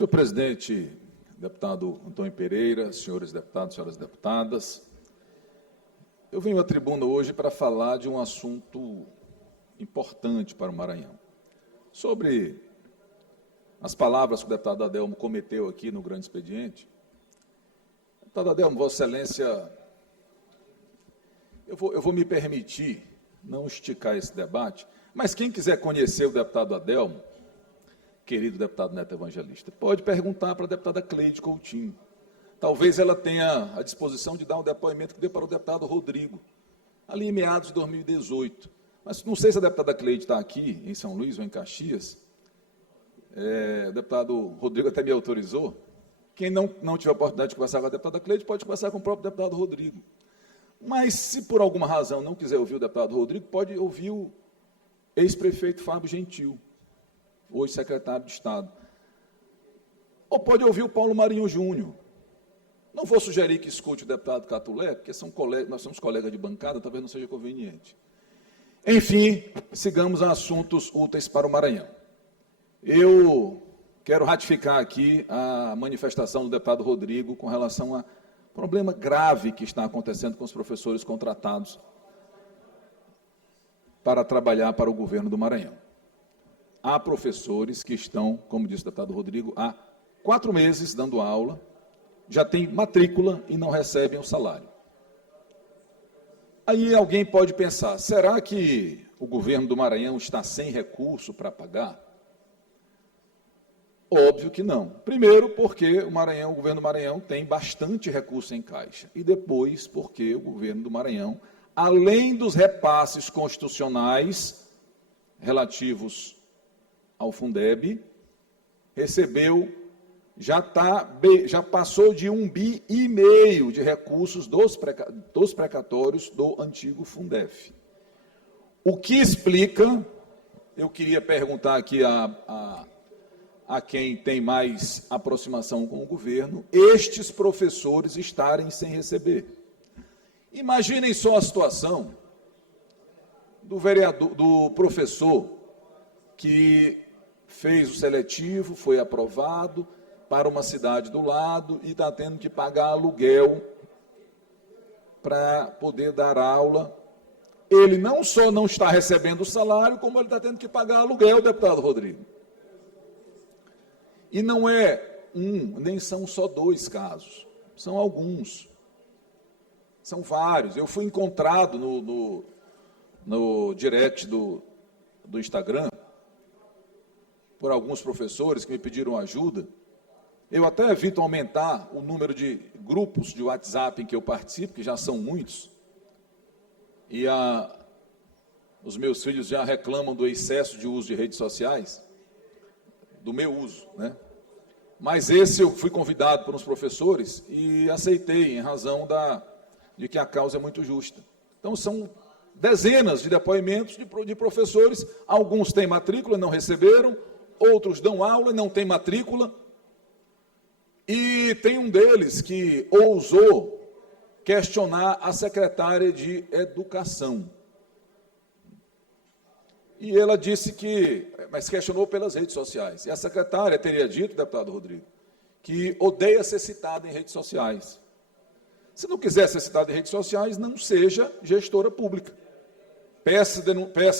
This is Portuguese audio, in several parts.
Senhor presidente, deputado Antônio Pereira, senhores deputados, senhoras deputadas, eu venho à tribuna hoje para falar de um assunto importante para o Maranhão. Sobre as palavras que o deputado Adelmo cometeu aqui no grande expediente. Deputado Adelmo, Vossa Excelência, eu vou me permitir não esticar esse debate, mas quem quiser conhecer o deputado Adelmo, querido deputado Neto Evangelista, pode perguntar para a deputada Cleide Coutinho. Talvez ela tenha a disposição de dar um depoimento que deu para o deputado Rodrigo, ali em meados de 2018. Mas não sei se a deputada Cleide está aqui, em São Luís ou em Caxias. O deputado Rodrigo até me autorizou. Quem não tiver a oportunidade de conversar com a deputada Cleide, pode conversar com o próprio deputado Rodrigo. Mas, se por alguma razão não quiser ouvir o deputado Rodrigo, pode ouvir o ex-prefeito Fábio Gentil, hoje secretário de Estado. Ou pode ouvir o Paulo Marinho Júnior. Não vou sugerir que escute o deputado Catulé, porque nós somos colegas de bancada, talvez não seja conveniente. Enfim, sigamos a assuntos úteis para o Maranhão. Eu quero ratificar aqui a manifestação do deputado Rodrigo com relação a problema grave que está acontecendo com os professores contratados para trabalhar para o governo do Maranhão. Há professores que estão, como disse o deputado Rodrigo, há 4 meses dando aula, já têm matrícula e não recebem o salário. Aí alguém pode pensar, será que o governo do Maranhão está sem recurso para pagar? Óbvio que não. Primeiro, porque o governo do Maranhão tem bastante recurso em caixa. E depois, porque o governo do Maranhão, além dos repasses constitucionais relativos ao Fundeb, recebeu, já passou de 1,5 bi de recursos dos precatórios do antigo Fundef. O que explica, eu queria perguntar aqui a quem tem mais aproximação com o governo, estes professores estarem sem receber. Imaginem só a situação do professor que fez o seletivo, foi aprovado para uma cidade do lado e está tendo que pagar aluguel para poder dar aula. Ele não só não está recebendo o salário, como ele está tendo que pagar aluguel, deputado Rodrigo. E não é nem são só 2 casos, são alguns, são vários. Eu fui encontrado no direct do Instagram por alguns professores que me pediram ajuda. Eu até evito aumentar o número de grupos de WhatsApp em que eu participo, que já são muitos, e os meus filhos já reclamam do excesso de uso de redes sociais, do meu uso, né? Mas esse eu fui convidado por uns professores e aceitei, em razão de que a causa é muito justa. Então, são dezenas de depoimentos de professores, alguns têm matrícula, não receberam, outros dão aula e não têm matrícula, e tem um deles que ousou questionar a secretária de Educação. E ela disse mas questionou pelas redes sociais. E a secretária teria dito, deputado Rodrigo, que odeia ser citada em redes sociais. Se não quiser ser citada em redes sociais, não seja gestora pública. Peça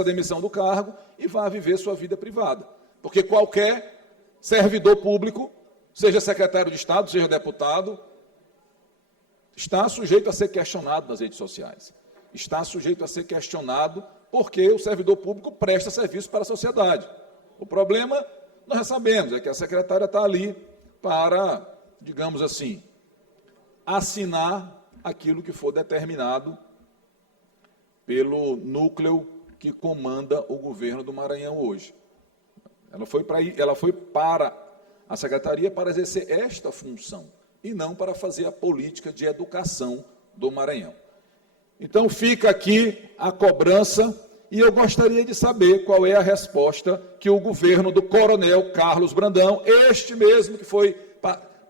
a demissão do cargo e vá viver sua vida privada. Porque qualquer servidor público, seja secretário de Estado, seja deputado, está sujeito a ser questionado nas redes sociais. Está sujeito a ser questionado porque o servidor público presta serviço para a sociedade. O problema, nós já sabemos, é que a secretária está ali para, digamos assim, assinar aquilo que for determinado pelo núcleo que comanda o governo do Maranhão hoje. Ela foi para a secretaria para exercer esta função, e não para fazer a política de educação do Maranhão. Então, fica aqui a cobrança, e eu gostaria de saber qual é a resposta que o governo do coronel Carlos Brandão, este mesmo que foi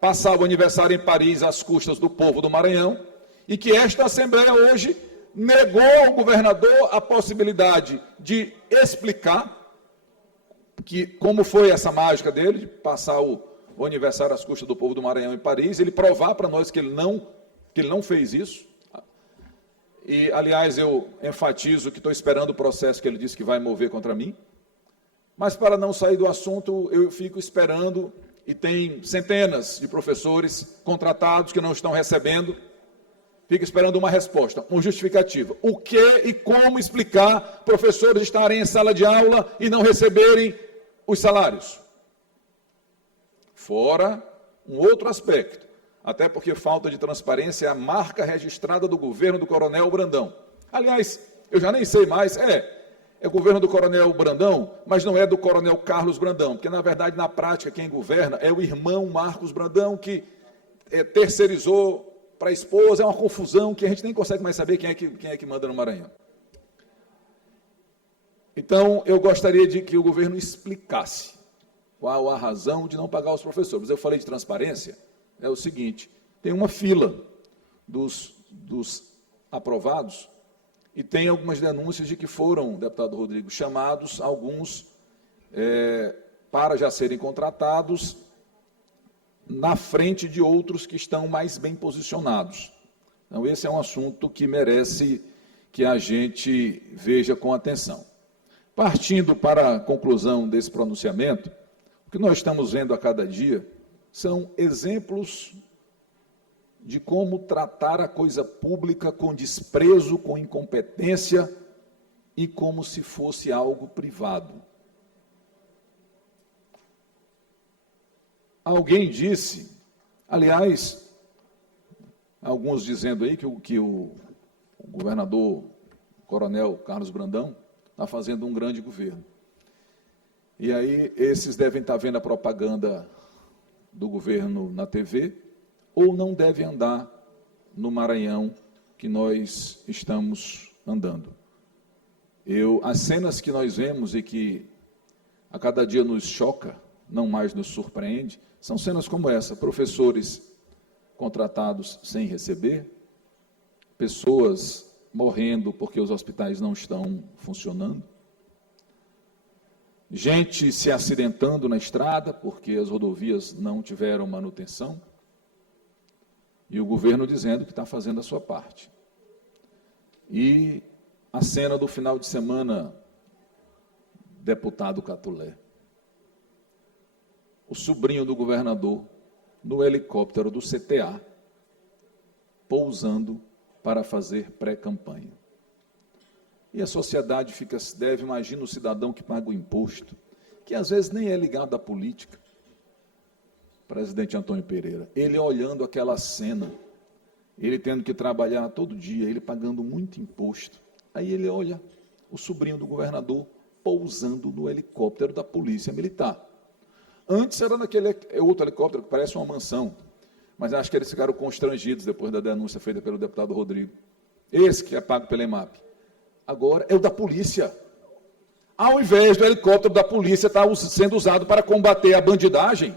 passar o aniversário em Paris às custas do povo do Maranhão, e que esta Assembleia hoje negou ao governador a possibilidade de explicar como foi essa mágica dele, de passar o o aniversário às custas do povo do Maranhão em Paris, ele provar para nós que ele não fez isso. E, aliás, eu enfatizo que estou esperando o processo que ele disse que vai mover contra mim. Mas, para não sair do assunto, eu fico esperando, e tem centenas de professores contratados que não estão recebendo, fico esperando uma resposta, uma justificativa. O que e como explicar professores estarem em sala de aula e não receberem os salários? Fora um outro aspecto, até porque falta de transparência é a marca registrada do governo do Coronel Brandão. Aliás, eu já nem sei mais, é o governo do Coronel Brandão, mas não é do Coronel Carlos Brandão, porque, na verdade, na prática, quem governa é o irmão Marcos Brandão, que terceirizou para a esposa, é uma confusão que a gente nem consegue mais saber quem é que manda no Maranhão. Então, eu gostaria de que o governo explicasse qual a razão de não pagar os professores. Eu falei de transparência, é o seguinte, tem uma fila dos aprovados e tem algumas denúncias de que foram, deputado Rodrigo, chamados alguns para já serem contratados na frente de outros que estão mais bem posicionados. Então, esse é um assunto que merece que a gente veja com atenção. Partindo para a conclusão desse pronunciamento, o que nós estamos vendo a cada dia são exemplos de como tratar a coisa pública com desprezo, com incompetência e como se fosse algo privado. Alguém disse, aliás, alguns dizendo aí que o governador, Coronel Carlos Brandão, está fazendo um grande governo. E aí esses devem estar vendo a propaganda do governo na TV, ou não devem andar no Maranhão que nós estamos andando. As cenas que nós vemos e que a cada dia nos choca, não mais nos surpreende, são cenas como essa, professores contratados sem receber, pessoas morrendo porque os hospitais não estão funcionando, gente se acidentando na estrada porque as rodovias não tiveram manutenção, e o governo dizendo que está fazendo a sua parte. E a cena do final de semana, deputado Catulé, o sobrinho do governador, no helicóptero do CTA, pousando para fazer pré-campanha. E a sociedade imagina o cidadão que paga o imposto, que às vezes nem é ligado à política, presidente Antônio Pereira, ele olhando aquela cena, ele tendo que trabalhar todo dia, ele pagando muito imposto, aí ele olha o sobrinho do governador pousando no helicóptero da Polícia Militar. Antes era naquele outro helicóptero que parece uma mansão, mas acho que eles ficaram constrangidos depois da denúncia feita pelo deputado Rodrigo. Esse que é pago pela EMAP. Agora é o da polícia. Ao invés do helicóptero da polícia estar sendo usado para combater a bandidagem,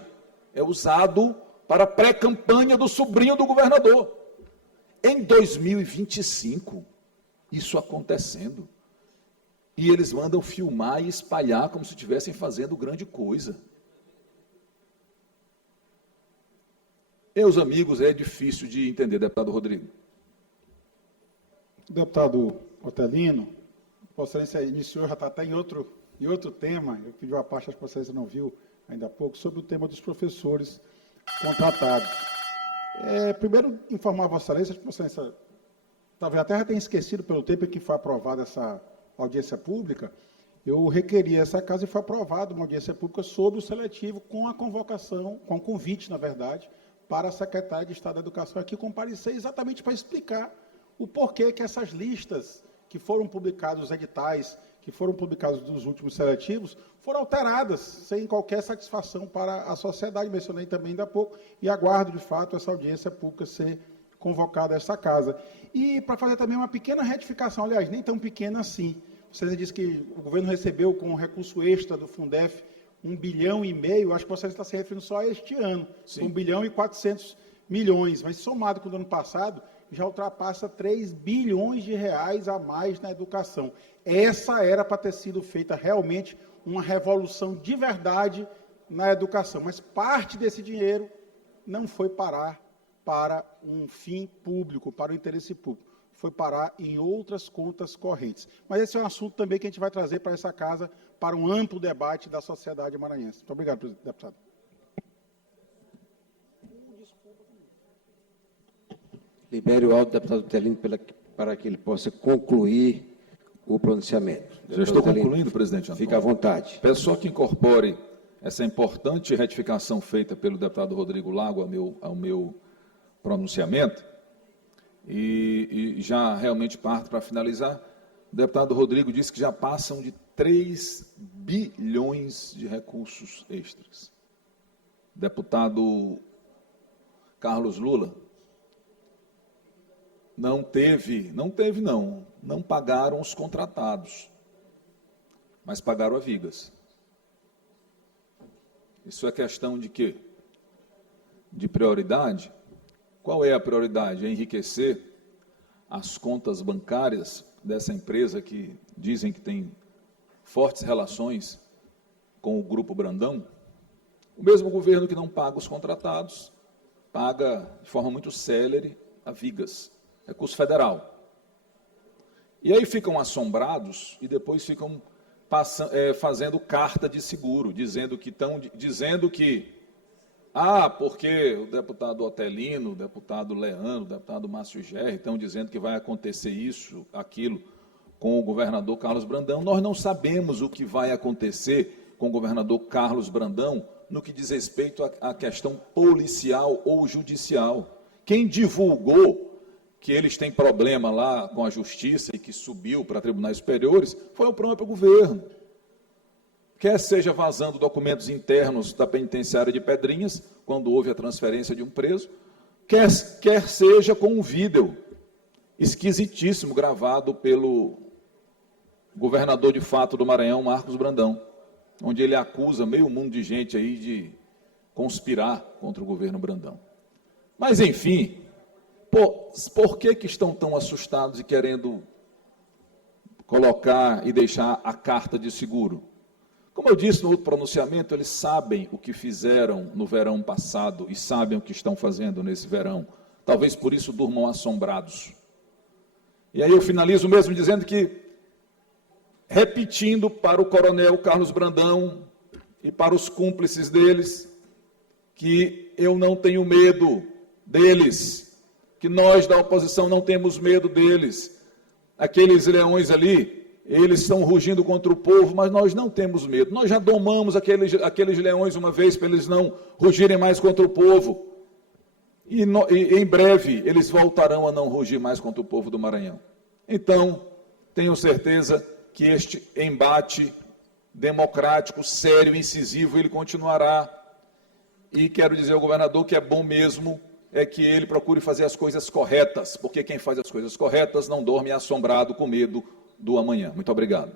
é usado para a pré-campanha do sobrinho do governador. Em 2025, isso acontecendo. E eles mandam filmar e espalhar como se estivessem fazendo grande coisa. Meus amigos, é difícil de entender, deputado Rodrigo. Deputado Otelino, a Excelência iniciou, já está até em outro tema, eu pedi uma parte, acho que a Excelência não viu ainda há pouco, sobre o tema dos professores contratados. Primeiro, informar a Vossa Excelência, que a Vossa Excelência talvez até já tenha esquecido pelo tempo em que foi aprovada essa audiência pública, eu requeri essa casa e foi aprovada uma audiência pública sobre o seletivo com a convocação, com o convite, na verdade, para a secretária de Estado da Educação aqui comparecer exatamente para explicar o porquê que essas listas que foram publicadas, os editais que foram publicados dos últimos seletivos, foram alteradas sem qualquer satisfação para a sociedade. Mencionei também ainda há pouco e aguardo, de fato, essa audiência pública ser convocada a essa casa. E para fazer também uma pequena retificação, aliás, nem tão pequena assim. Você disse que o governo recebeu com recurso extra do Fundef 1,5 bilhão, acho que você está se referindo só a este ano, 1 bilhão e 400 milhões, mas somado com o do ano passado, já ultrapassa 3 bilhões de reais a mais na educação. Essa era para ter sido feita realmente uma revolução de verdade na educação, mas parte desse dinheiro não foi parar para um fim público, para o interesse público, foi parar em outras contas correntes. Mas esse é um assunto também que a gente vai trazer para essa casa, para um amplo debate da sociedade maranhense. Muito obrigado, deputado. Libere o áudio do deputado Otelino para que ele possa concluir o pronunciamento. Já estou concluindo, presidente Antônio. Fica à vontade. Peço só que incorpore essa importante retificação feita pelo deputado Rodrigo Lago ao meu pronunciamento e já realmente parto para finalizar. O deputado Rodrigo disse que já passam de 3 bilhões de recursos extras. Deputado Carlos Lula não pagaram os contratados, mas pagaram a vigas. Isso é questão de quê? De prioridade? Qual é a prioridade? É enriquecer as contas bancárias dessa empresa que dizem que tem fortes relações com o Grupo Brandão? O mesmo governo que não paga os contratados, paga de forma muito célere a vigas, recurso federal. E aí ficam assombrados e depois ficam fazendo carta de seguro, dizendo que porque o deputado Otelino, o deputado Leandro, o deputado Márcio Gerri estão dizendo que vai acontecer isso, aquilo, com o governador Carlos Brandão. Nós não sabemos o que vai acontecer com o governador Carlos Brandão no que diz respeito à questão policial ou judicial. Quem divulgou que eles têm problema lá com a justiça e que subiu para tribunais superiores foi o próprio governo. Quer seja vazando documentos internos da penitenciária de Pedrinhas, quando houve a transferência de um preso, quer seja com um vídeo esquisitíssimo gravado pelo governador de fato do Maranhão, Marcos Brandão, onde ele acusa meio mundo de gente aí de conspirar contra o governo Brandão. Mas, enfim, por que estão tão assustados e querendo colocar e deixar a carta de seguro? Como eu disse no outro pronunciamento, eles sabem o que fizeram no verão passado e sabem o que estão fazendo nesse verão. Talvez por isso durmam assombrados. E aí eu finalizo mesmo dizendo que, repetindo para o coronel Carlos Brandão e para os cúmplices deles, que eu não tenho medo deles, que nós da oposição não temos medo deles. Aqueles leões ali, eles estão rugindo contra o povo, mas nós não temos medo. Nós já domamos aqueles leões uma vez para eles não rugirem mais contra o povo. E em breve eles voltarão a não rugir mais contra o povo do Maranhão. Então, tenho certeza que este embate democrático, sério, incisivo, ele continuará. E quero dizer ao governador que é bom mesmo é que ele procure fazer as coisas corretas, porque quem faz as coisas corretas não dorme assombrado com medo do amanhã. Muito obrigado.